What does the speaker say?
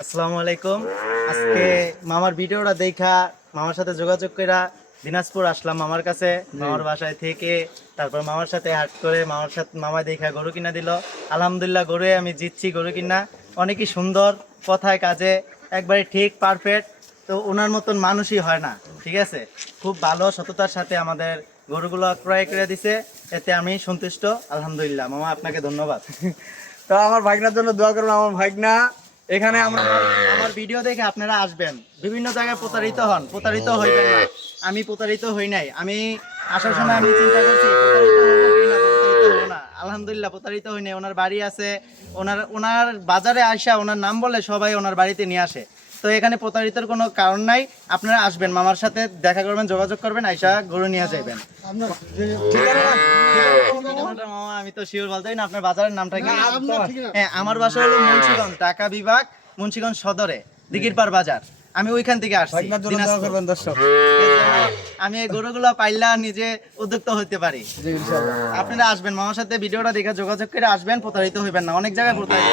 আসসালামু আলাইকুম। আজকে মামার ভিডিওটা দেখা মামার সাথে যোগাযোগ কইরা দিনাজপুর আসলাম মামার কাছে। মামার বাসায় থেকে তারপর মামার সাথে হাট করে মামা দেখা গরু কিনা দিল। আলহামদুলিল্লাহ গরুয়ে আমি জিতছি। গরু কিনা অনেকই সুন্দর, কথায় কাজে একবারে ঠিক পারফেক্ট। তো ওনার মতন মানুষই হয় না, ঠিক আছে। খুব ভালো সততার সাথে আমাদের গরুগুলো ক্রয় করে দিছে, এতে আমি সন্তুষ্ট। আলহামদুলিল্লাহ মামা, আপনাকে ধন্যবাদ। তো আমার ভাগনার জন্য দোয়া করুন। আমার ভাগনা এখানে আমরা আমার ভিডিও দেখে আপনারা আসবেন, বিভিন্ন জায়গায় প্রতারিত হন, প্রতারিত হইবেন না। আমি প্রতারিত হই নাই। আমি আসার সময় আমি চিন্তা করছি প্রতারিত হবো কি না, প্রতারিত হবো না। আলহামদুলিল্লাহ প্রতারিত হই নাই। ওনার বাড়ি আছে, ওনার বাজারে আসা ওনার নাম বলে সবাই ওনার বাড়িতে নিয়ে আসে। তো এখানে প্রতারিতর কোনো কারণ নাই। আপনারা আসবেন, মামার সাথে দেখা করবেন, যোগাযোগ করবেন, আইসা গরু নিয়ে যাবেন। ঠিকানাটা মামা আমি তো শিওর বলতে পারি না। আপনার বাজারের নামটা কি? হ্যাঁ, আমার বাসা হলো মুন্সিগঞ্জ, ঢাকা বিভাগ, মুন্সিগঞ্জ সদরে, দিঘিরপাড় বাজার। আমি ওইখান থেকে আসছি ভাগনার জন্য দোয়া দিনাজপুর। করবেন দর্শক। আমি এই গরুগুলো পাইলা নিজে উদ্যুক্ত হতে পারি। জি ইনশাআল্লাহ। আপনারা আসবেন, মামার সাথে ভিডিওটা দেখে যোগাযোগ করে আসবেন, প্রতারিত হইবেন না। অনেক জায়গায় প্রতারিত